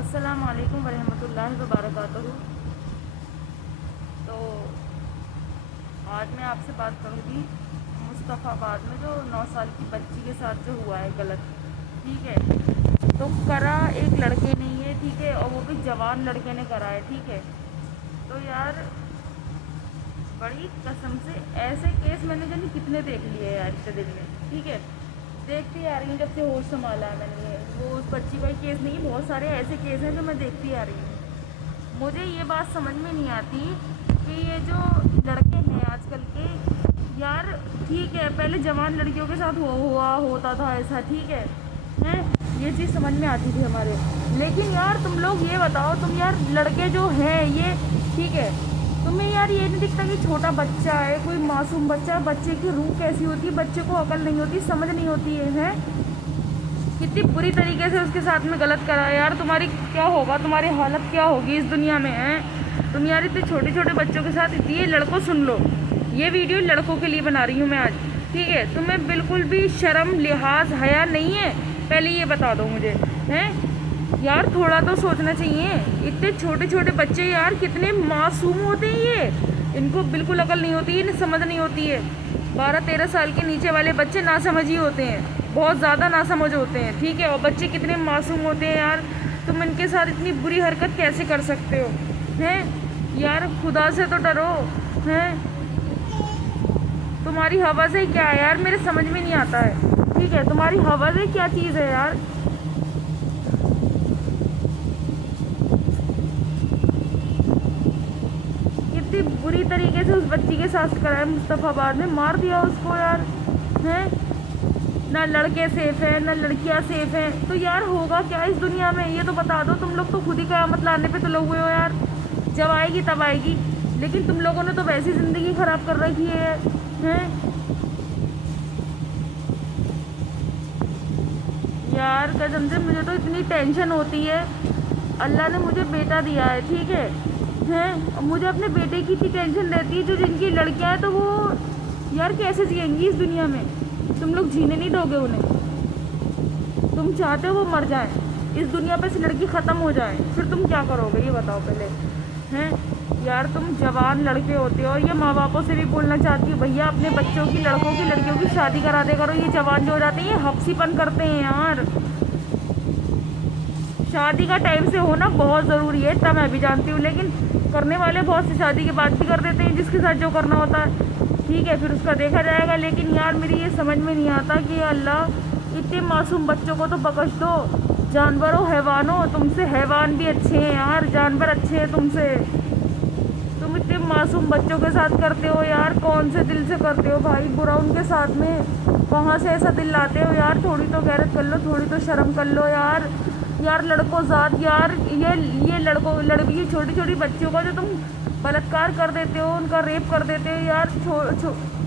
अस्सलाम वालेकुम वरहमतुल्लाहि वबरकातुहू। तो आज मैं आपसे बात करूँगी मुस्तफ़ाबाद में जो 9 साल की बच्ची के साथ जो हुआ है गलत, ठीक है। तो करा एक लड़के ने ये, ठीक है, और वो भी जवान लड़के ने करा है, ठीक है। तो यार बड़ी कसम से ऐसे केस मैंने जानी कितने देख लिए यार इतने दिन में, ठीक है। देखती आ रही हूँ जब से होश संभाला है मैंने। वो उस बच्ची का ही केस नहीं, बहुत सारे ऐसे केस हैं जो मैं देखती आ रही हूँ। मुझे ये बात समझ में नहीं आती कि ये जो लड़के हैं आजकल के, यार ठीक है पहले जवान लड़कियों के साथ होता था ऐसा, ठीक है हैं, ये चीज़ समझ में आती थी हमारे। लेकिन यार तुम लोग ये बताओ, तुम यार लड़के जो हैं ये, ठीक है, तुम्हें यार ये नहीं दिखता कि छोटा बच्चा है, कोई मासूम बच्चा है, बच्चे की रूह कैसी होती है, बच्चे को अकल नहीं होती, समझ नहीं होती है, कितनी बुरी तरीके से उसके साथ में गलत करा है। यार तुम्हारी क्या होगा, तुम्हारी हालत क्या होगी इस दुनिया में है। तुम यार इतने छोटे छोटे बच्चों के साथ, ये लड़कों सुन लो, ये वीडियो लड़कों के लिए बना रही हूँ मैं आज, ठीक है। तुम्हें बिल्कुल भी शर्म लिहाज हया नहीं है, पहले ये बता दो मुझे, हैं यार थोड़ा तो सोचना चाहिए। इतने छोटे छोटे बच्चे यार कितने मासूम होते हैं ये, इनको बिल्कुल अकल नहीं होती है, इन्हें समझ नहीं होती है। 12-13 साल के नीचे वाले बच्चे नासमझी होते हैं, बहुत ज़्यादा नासमझ होते हैं, ठीक है। और बच्चे कितने मासूम होते हैं यार, तुम इनके साथ इतनी बुरी हरकत कैसे कर सकते हो, हैं यार खुदा से तो डरो, हैं तुम्हारी हवा से क्या है यार, मेरे समझ में नहीं आता है, ठीक है। तुम्हारी हवा से क्या चीज़ है यार, कितनी बुरी तरीके से उस बच्ची के साथ कराया मुस्तफ़ाबाद में, मार दिया उसको यार, हैं ना लड़के सेफ है ना लड़कियां सेफ हैं। तो यार होगा क्या इस दुनिया में, ये तो बता दो। तुम लोग तो खुद ही क़यामत लाने पे तुले हुए हो यार, जब आएगी तब आएगी, लेकिन तुम लोगों ने तो वैसी ज़िंदगी ख़राब कर रखी है, हैं यार कसम से मुझे तो इतनी टेंशन होती है। अल्लाह ने मुझे बेटा दिया है, ठीक है, हैं मुझे अपने बेटे की इतनी टेंशन रहती है। जो जिनकी लड़कियां हैं तो वो यार कैसे जिएंगी इस दुनिया में, तुम लोग जीने नहीं दोगे उन्हें। तुम चाहते हो वो मर जाए, इस दुनिया पे से लड़की ख़त्म हो जाए, फिर तुम क्या करोगे ये बताओ पहले, हैं यार तुम जवान लड़के होते हो। और ये माँ बापों से भी बोलना चाहती हूँ, भैया अपने बच्चों की, लड़कों की, लड़कियों की शादी करा दे करो। ये जवान जो हो जाते हैं ये हफ्सीपन करते हैं यार, शादी का टाइम से होना बहुत ज़रूरी है, इतना मैं भी जानती हूँ। लेकिन करने वाले बहुत से शादी के बाद भी कर देते हैं, जिसके साथ जो करना होता है, ठीक है, फिर उसका देखा जाएगा। लेकिन यार मेरी ये समझ में नहीं आता कि अल्लाह इतने मासूम बच्चों को तो बख्श दो। जानवरों हैवानों, तुमसे हैवान भी अच्छे हैं यार, जानवर अच्छे हैं तुमसे। तुम इतने मासूम बच्चों के साथ करते हो यार, कौन से दिल से करते हो भाई बुरा उनके साथ में, कहाँ से ऐसा दिल लाते हो यार। थोड़ी तो गैरत कर लो, थोड़ी तो शर्म कर लो यार। यार लड़कों साथ यार ये लड़कों लड़की छोटी छोटी बच्चियों का जो तुम बलात्कार कर देते हो, उनका रेप कर देते हो यार।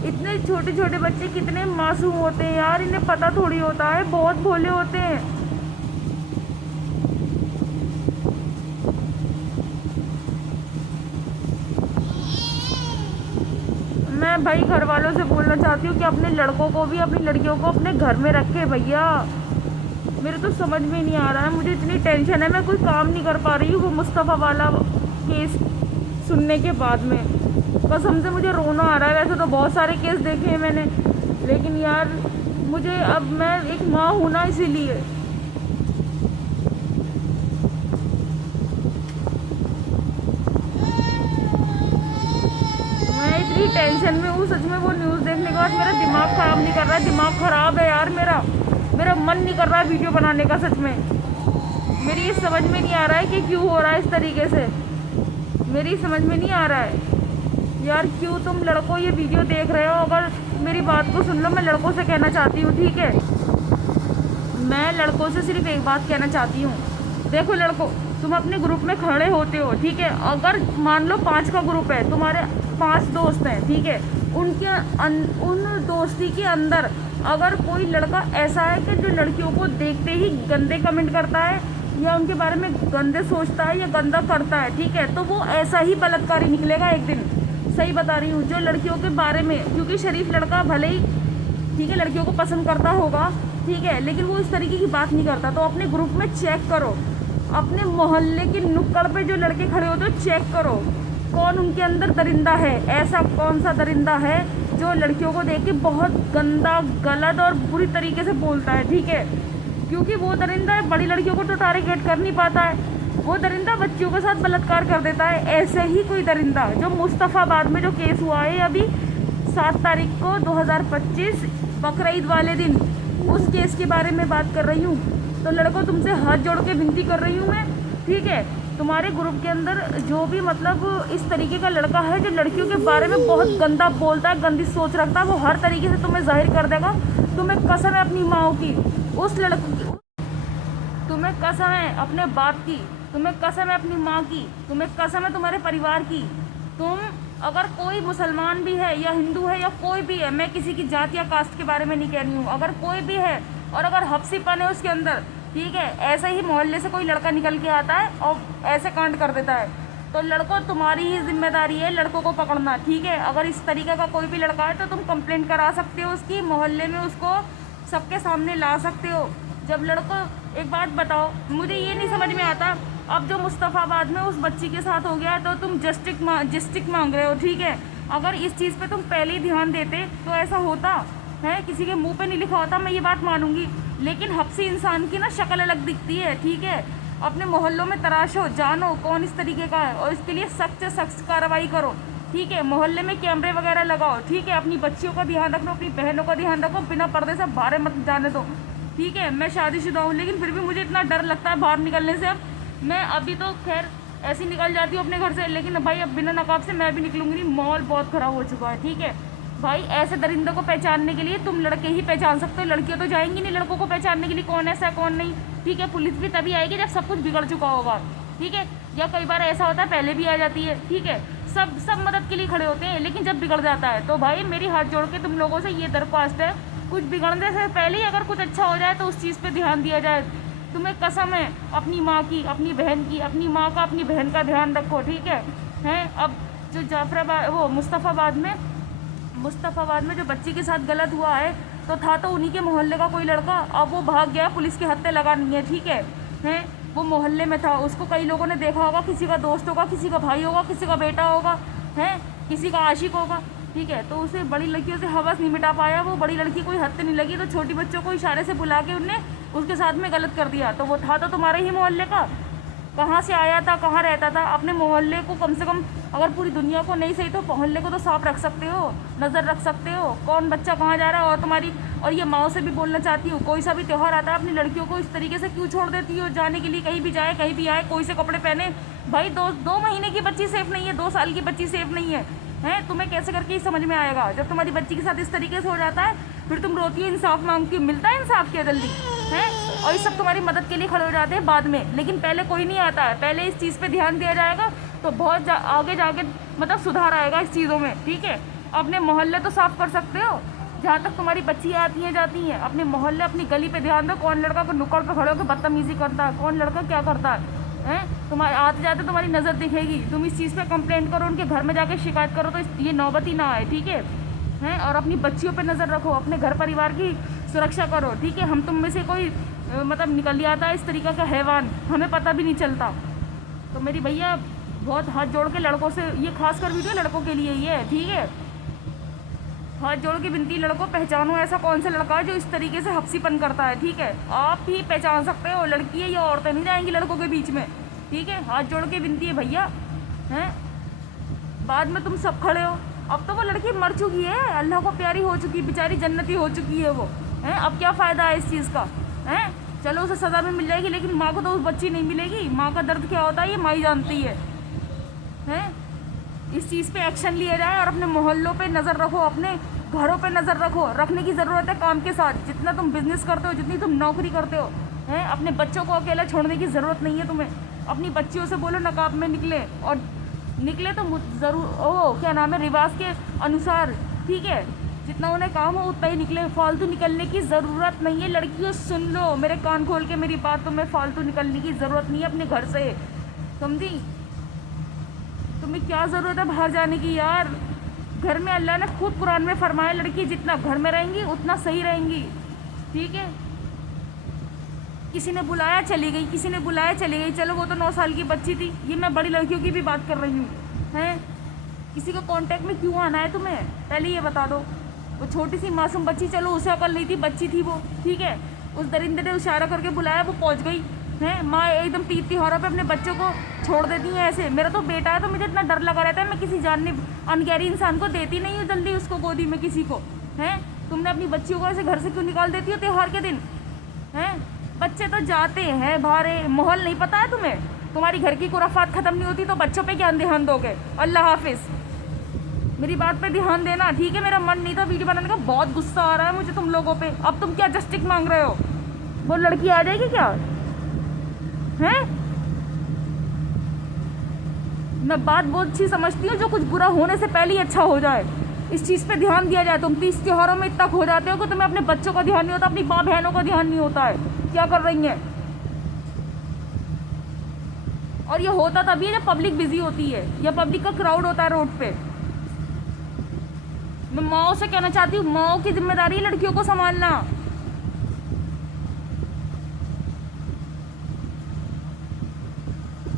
इतने छोटे छोटे बच्चे कितने मासूम होते हैं यार, इन्हें पता थोड़ी होता है, बहुत भोले होते हैं। मैं भाई घर वालों से बोलना चाहती हूँ कि अपने लड़कों को भी, अपनी लड़कियों को अपने घर में रखे भैया। मेरे तो समझ में नहीं आ रहा है, मुझे इतनी टेंशन है, मैं कोई काम नहीं कर पा रही हूँ। वो मुस्तफ़ा वाला केस सुनने के बाद में कसम से मुझे रोना आ रहा है। वैसे तो बहुत सारे केस देखे हैं मैंने, लेकिन यार मुझे, अब मैं एक माँ हूँ ना, इसीलिए मैं इतनी टेंशन में हूँ सच में। वो न्यूज़ देखने के बाद मेरा दिमाग ख़राब नहीं कर रहा है, दिमाग ख़राब है यार मेरा मन नहीं कर रहा है वीडियो बनाने का सच में। मेरी ये समझ में नहीं आ रहा है कि क्यों हो रहा है इस तरीके से, मेरी समझ में नहीं आ रहा है यार। क्यों तुम लड़कों ये वीडियो देख रहे हो, अगर मेरी बात को सुन लो। मैं लड़कों से कहना चाहती हूँ, ठीक है, मैं लड़कों से सिर्फ एक बात कहना चाहती हूँ। देखो लड़कों, तुम अपने ग्रुप में खड़े होते हो, ठीक है, अगर मान लो 5 का ग्रुप है, तुम्हारे 5 दोस्त हैं, ठीक है, उन दोस्ती के अंदर अगर कोई लड़का ऐसा है कि जो लड़कियों को देखते ही गंदे कमेंट करता है या उनके बारे में गंदे सोचता है या गंदा करता है, ठीक है, तो वो ऐसा ही बलात्कारी निकलेगा एक दिन। सही बता रही हूँ, जो लड़कियों के बारे में, क्योंकि शरीफ लड़का भले ही, ठीक है, लड़कियों को पसंद करता होगा, ठीक है, लेकिन वो इस तरीके की बात नहीं करता। तो अपने ग्रुप में चेक करो, अपने मोहल्ले की नुक्कड़ पे जो लड़के खड़े होते हो चेक करो कौन उनके अंदर दरिंदा है, ऐसा कौन सा दरिंदा है जो लड़कियों को देख के बहुत गंदा, गलत और बुरी तरीके से बोलता है, ठीक है। क्योंकि वो दरिंदा बड़ी लड़कियों को तो टारगेट कर नहीं पाता है, वो दरिंदा बच्चियों के साथ बलात्कार कर देता है। ऐसे ही कोई दरिंदा जो मुस्तफ़ाबाद में जो केस हुआ है अभी 7 तारीख को 2025 बकरीद वाले दिन, उस केस के बारे में बात कर रही हूँ। तो लड़कों, तुमसे हाथ जोड़ के विनती कर रही हूँ मैं, ठीक है। तुम्हारे ग्रुप के अंदर जो भी मतलब इस तरीके का लड़का है जो लड़कियों के बारे में बहुत गंदा बोलता है, गंदी सोच रखता है, वो हर तरीके से तुम्हें जाहिर कर देगा। तुम्हें कसम है अपनी माँ की, उस लड़के की, तुम्हें कसम है अपने बाप की, तुम्हें कसम है अपनी माँ की, तुम्हें कसम है तुम्हारे परिवार की। तुम अगर कोई मुसलमान भी है या हिंदू है या कोई भी है, मैं किसी की जात या कास्ट के बारे में नहीं कह रही हूँ, अगर कोई भी है और अगर हफ्सीपन है उसके अंदर, ठीक है, ऐसे ही मोहल्ले से कोई लड़का निकल के आता है और ऐसे कांड कर देता है, तो लड़कों तुम्हारी ही जिम्मेदारी है लड़कों को पकड़ना, ठीक है। अगर इस तरीके का कोई भी लड़का है तो तुम कंप्लेंट करा सकते हो उसकी, मोहल्ले में उसको सबके सामने ला सकते हो। जब लड़कों, एक बात बताओ, मुझे ये नहीं समझ में आता, अब जो मुस्तफ़ाबाद में उस बच्ची के साथ हो गया तो तुम जस्टिस मांग रहे हो, ठीक है। अगर इस चीज़ पे तुम पहले ही ध्यान देते तो ऐसा होता है, किसी के मुंह पे नहीं लिखा होता, मैं ये बात मानूंगी। लेकिन हफ्सी इंसान की ना शक्ल अलग दिखती है, ठीक है। अपने मोहल्लों में तराशो, जानो कौन इस तरीके का है और इसके लिए सख्त से सख्त कार्रवाई करो, ठीक है। मोहल्ले में कैमरे वगैरह लगाओ, ठीक है। अपनी बच्चियों का ध्यान रखो, अपनी बहनों का ध्यान रखो, बिना पर्दे से बाहर मत जाने दो, ठीक है। मैं शादीशुदा हूँ लेकिन फिर भी मुझे इतना डर लगता है बाहर निकलने से। अब मैं अभी तो खैर ऐसी निकल जाती हूँ अपने घर से, लेकिन भाई अब बिना नकाब से मैं भी निकलूंगी नहीं, माहौल बहुत ख़राब हो चुका है, ठीक है भाई। ऐसे दरिंदों को पहचानने के लिए तुम लड़के ही पहचान सकते हो, लड़कियाँ तो जाएंगी नहीं लड़कों को पहचानने के लिए कौन ऐसा है कौन नहीं, ठीक है। पुलिस भी तभी आएगी जब सब कुछ बिगड़ चुका होगा, ठीक है। या कई बार ऐसा होता है पहले भी आ जाती है, ठीक है। सब मदद के लिए खड़े होते हैं, लेकिन जब बिगड़ जाता है तो भाई मेरी हाथ जोड़ के तुम लोगों से ये दरख्वास्त है, कुछ बिगड़ने से पहले ही अगर कुछ अच्छा हो जाए तो उस चीज़ पे ध्यान दिया जाए। तुम्हें कसम है अपनी माँ की, अपनी बहन की, अपनी माँ का, अपनी बहन का ध्यान रखो, ठीक है। हैं अब जो जाफराबाद, वो मुस्तफ़ाबाद में जो बच्ची के साथ गलत हुआ है तो था तो उन्हीं के मोहल्ले का कोई लड़का, अब वो भाग गया, पुलिस के हत्थे लगानी है, ठीक है। हैं वो मोहल्ले में था, उसको कई लोगों ने देखा होगा, किसी का दोस्त होगा, किसी का भाई होगा, किसी का बेटा होगा, हैं किसी का आशिक होगा, ठीक है। तो उसे बड़ी लड़कियों से हवस नहीं मिटा पाया, वो बड़ी लड़की कोई हद नहीं लगी, तो छोटी बच्चों को इशारे से बुला के उनने उसके साथ में गलत कर दिया। तो वो था तो तुम्हारे ही मोहल्ले का, कहाँ से आया था, कहाँ रहता था। अपने मोहल्ले को कम से कम, अगर पूरी दुनिया को नहीं सही तो मोहल्ले को तो साफ रख सकते हो, नज़र रख सकते हो कौन बच्चा कहाँ जा रहा है। और तुम्हारी, और ये माओ से भी बोलना चाहती हूँ, कोई सा भी त्यौहार आता है अपनी लड़कियों को इस तरीके से क्यों छोड़ देती हो जाने के लिए, कहीं भी जाए कहीं भी आए, कोई से कपड़े पहने। भाई दो महीने की बच्ची सेफ़ नहीं है, 2 साल की बच्ची सेफ़ नहीं है, हैं। तुम्हें कैसे करके समझ में आएगा जब तुम्हारी बच्ची के साथ इस तरीके से हो जाता है, फिर तुम रोती हो, इंसाफ मांगती हो, मिलता है इंसाफ क्या जल्दी, हैं। और ये सब तुम्हारी मदद के लिए खड़े हो जाते हैं बाद में, लेकिन पहले कोई नहीं आता है। पहले इस चीज़ पे ध्यान दिया जाएगा तो बहुत आगे जाके मतलब सुधार आएगा इस चीज़ों में, ठीक है। अपने मोहल्ले तो साफ़ कर सकते हो, जहाँ तक तुम्हारी बच्ची आती हैं जाती हैं, अपने मोहल्ले अपनी गली पे ध्यान दो, कौन लड़का को नुक्कड़ पे खड़े होकर बदतमीज़ी करता है, कौन लड़का क्या करता है, तुम्हारे आते जाते तुम्हारी नज़र दिखेगी। तुम इस चीज़ पे कंप्लेंट करो, उनके घर में जाके शिकायत करो, तो ये नौबत ही ना आए, ठीक है। हैं और अपनी बच्चियों पे नज़र रखो, अपने घर परिवार की सुरक्षा करो, ठीक है। हम तुम में से कोई मतलब निकल जाता है इस तरीक़ा का हैवान, हमें पता भी नहीं चलता। तो मेरी भैया बहुत हाथ जोड़ के लड़कों से, ये खासकर वीडियो लड़कों के लिए ही है, ठीक है। हाथ जोड़ के विनती, लड़कों पहचानो ऐसा कौन सा लड़का है जो इस तरीके से हफ्सीपन करता है, ठीक है। आप ही पहचान सकते हो, लड़की है या औरतें नहीं जाएंगी लड़कों के बीच में, ठीक है। हाथ जोड़ के विनती है भैया, हैं। बाद में तुम सब खड़े हो, अब तो वो लड़की मर चुकी है, अल्लाह को प्यारी हो चुकी, बेचारी जन्नती हो चुकी है वो, हैं। अब क्या फ़ायदा है इस चीज़ का, हैं। चलो उसे सज़ा भी मिल जाएगी, लेकिन माँ को तो उस बच्ची नहीं मिलेगी। माँ का दर्द क्या होता है ये माँ ही जानती है, हैं। इस चीज़ पे एक्शन लिया जाए और अपने मोहल्लों पे नज़र रखो, अपने घरों पे नज़र रखो। रखने की ज़रूरत है काम के साथ, जितना तुम बिज़नेस करते हो, जितनी तुम नौकरी करते हो, हैं। अपने बच्चों को अकेला छोड़ने की ज़रूरत नहीं है तुम्हें। अपनी बच्चियों से बोलो नकाब में निकले, और निकले तो ज़रूर क्या नाम है, रिवाज के अनुसार, ठीक है। जितना उन्हें काम हो उतना ही निकले, फालतू निकलने की ज़रूरत नहीं है। लड़कियों सुन लो, मेरे कान खोल के मेरी बात, तुम्हें फालतू निकलने की ज़रूरत नहीं है अपने घर से, समझी। तुम्हें क्या ज़रूरत है बाहर जाने की यार। घर में अल्लाह ने खुद कुरान में फरमाया, लड़की जितना घर में रहेंगी उतना सही रहेंगी, ठीक है। किसी ने बुलाया चली गई, किसी ने बुलाया चली गई, चलो वो तो 9 साल की बच्ची थी। ये मैं बड़ी लड़कियों की भी बात कर रही हूँ। हैं, किसी को कांटेक्ट में क्यों आना है तुम्हें, पहले ये बता दो। वो छोटी सी मासूम बच्ची, चलो उसे अकल नहीं थी, बच्ची थी वो, ठीक है, उस दरिंदे ने इशारा करके बुलाया, वो पहुँच गई। हैं, माँ एकदम तीज त्योहारों पे अपने बच्चों को छोड़ देती हैं ऐसे। मेरा तो बेटा है तो मुझे इतना डर लगा रहता है, मैं किसी जानने अनगैरी इंसान को देती नहीं हूँ जल्दी उसको गोदी में किसी को। हैं, तुमने अपनी बच्चियों को ऐसे घर से क्यों निकाल देती हो त्योहार के दिन। हैं, बच्चे तो जाते हैं बाहर, माहौल नहीं पता है तुम्हें, तुम्हारी घर की खुराफात ख़त्म नहीं होती तो बच्चों पे क्या ध्यान दोगे। अल्लाह हाफिज़। मेरी बात पे ध्यान देना, ठीक है। मेरा मन नहीं था वीडियो बनाने का, बहुत गुस्सा आ रहा है मुझे तुम लोगों पे। अब तुम क्या जस्टिस मांग रहे हो, वो लड़की आ जाएगी क्या। हैं, मैं बात बहुत अच्छी समझती हूँ, जो कुछ बुरा होने से पहले ही अच्छा हो जाए, इस चीज़ पे ध्यान दिया जाए। तुम 30 त्योहारों में इतना खो जाते हो कि तुम्हें अपने बच्चों का ध्यान नहीं होता, अपनी माँ बहनों का ध्यान नहीं होता है। क्या कर रही हैं। और ये होता तभी है जब पब्लिक बिजी होती है या पब्लिक का क्राउड होता है रोड पे। मैं माओ से कहना चाहती हूँ, माओ की जिम्मेदारी है लड़कियों को संभालना।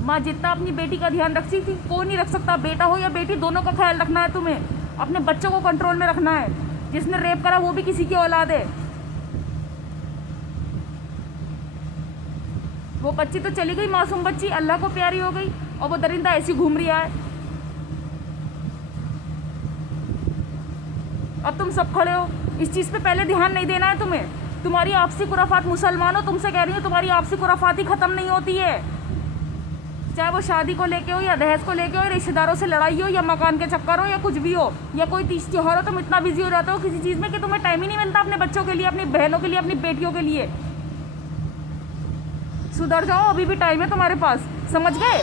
माँ जितना अपनी बेटी का ध्यान रखती थी, कोई नहीं रख सकता। बेटा हो या बेटी, दोनों का ख्याल रखना है तुम्हें, अपने बच्चों को कंट्रोल में रखना है। जिसने रेप करा वो भी किसी की औलाद है। वो बच्ची तो चली गई, मासूम बच्ची अल्लाह को प्यारी हो गई, और वो दरिंदा ऐसी घूम रही है। अब तुम सब खड़े हो, इस चीज़ पे पहले ध्यान नहीं देना है तुम्हें। तुम्हारी आपसी खुराफात, मुसलमानों तुमसे कह रही हूँ, तुम्हारी आपसी खुराफात ही ख़त्म नहीं होती है। चाहे वो शादी को लेके हो या दहेज को लेके हो, या रिश्तेदारों से लड़ाई हो, या मकान के चक्कर हो, या कुछ भी हो, या कोई तीज त्योहार हो, तुम इतना बिजी हो जाते हो किसी चीज़ में कि तुम्हें टाइम ही नहीं मिलता अपने बच्चों के लिए, अपनी बहनों के लिए, अपनी बेटियों के लिए। सुधर जाओ, अभी भी टाइम है तुम्हारे पास, समझ गए।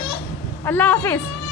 अल्लाह हाफिज़।